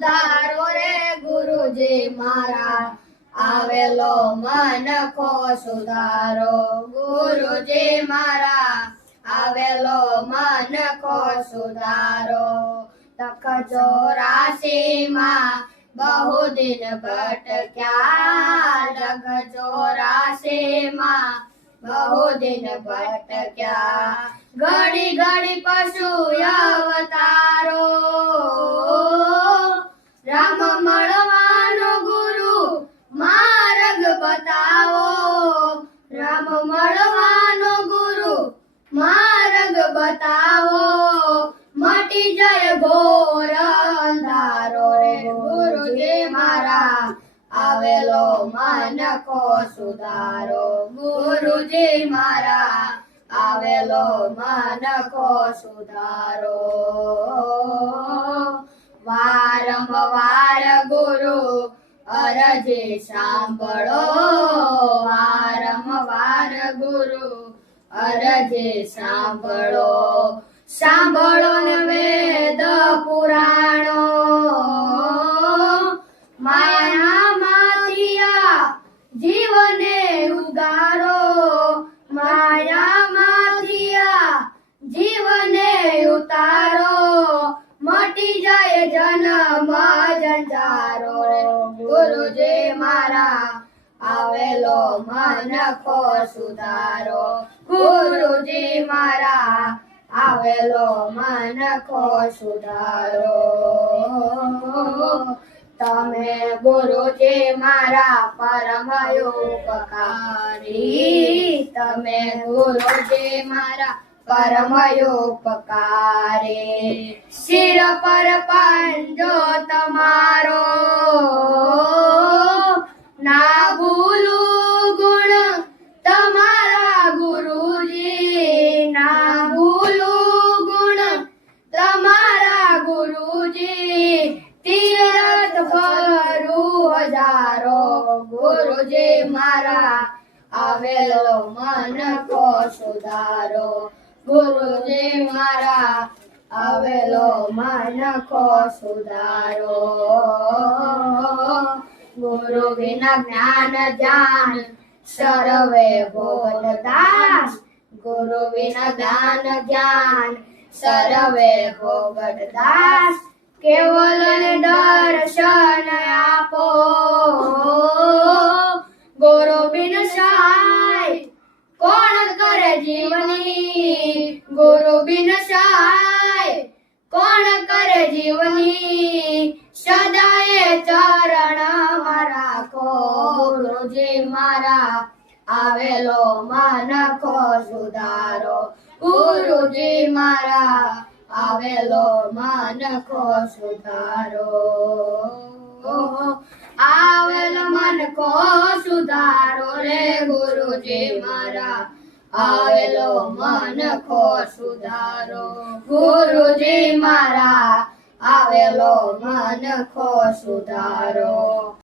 સુધારો રે ગુરુજી મારા. આવેલો મન ખો સુધારો. ગુરુજી મારા, આવેલો મન ખો સુધારો. તખ ચોરાસીમાં બહુ દિન ભટક્યા લખ ચોરાસીમાં બહુ દિન ભટક્યા મળવાનો ગુરુ, માર્ગ બતાવો. રામ મળવાનો ગુરુ, માર્ગ બતાવો. મટી જાય ઘોર અંધારો રે ગુરુજી મારા. આવેલો મન કો સુધારો, ગુરુજી મારા. આવેલો મન કો સુધારો. અરજી સાંભળો વારંવાર ગુરુ, અરજે સાંભળો. સાંભળો ને વેદ પુરાણો. માયામાંથી જીવને ઉગારો. માયામાંથી જીવને ઉતારો. જન્મ જંજારો ગુરુજી મારા, આવેલો મન ખો સુધારો ગુરુજી મારા, આવેલો મન ખો સુધારો તમે ગુરુજી મારા પરમ ઉપકારી. તમે ગુરુજી મારા પરમ ઉપકારી શિર પર પંજો તમારો. ના ભૂલું ગુણ તમારા ગુરુજી. ના ભૂલું ગુણ તમારા ગુરુજી. તીરથ ફરું હજારો ગુરુજી મારા. આવેલો મન કો સુધારો. ગુરુજી મારા આવેલો માનખો સુધારો. ગુરુ વિના જ્ઞાન જાન સર્વે ભોગદાસ ગુરુ વિના દાન જ્ઞાન સર્વે ભોગદાસ કેવલ દર્શન આપો. ગુરુ બિન સહાય કોણ કરે જીવની ગુરુ બિન સહાય કોણ કરે જીવની? સદાય ચરણ રાખો ગુરુજી મારા આવેલો માનખો સુધારો. ગુરુજી મારા આવેલો માનખો સુધારો. આવેલો મન ખો સુધારો રે ગુરુજી મારા આવેલો મન ખો સુધારો ગુરુજી મારા આવેલો મન કો સુધારો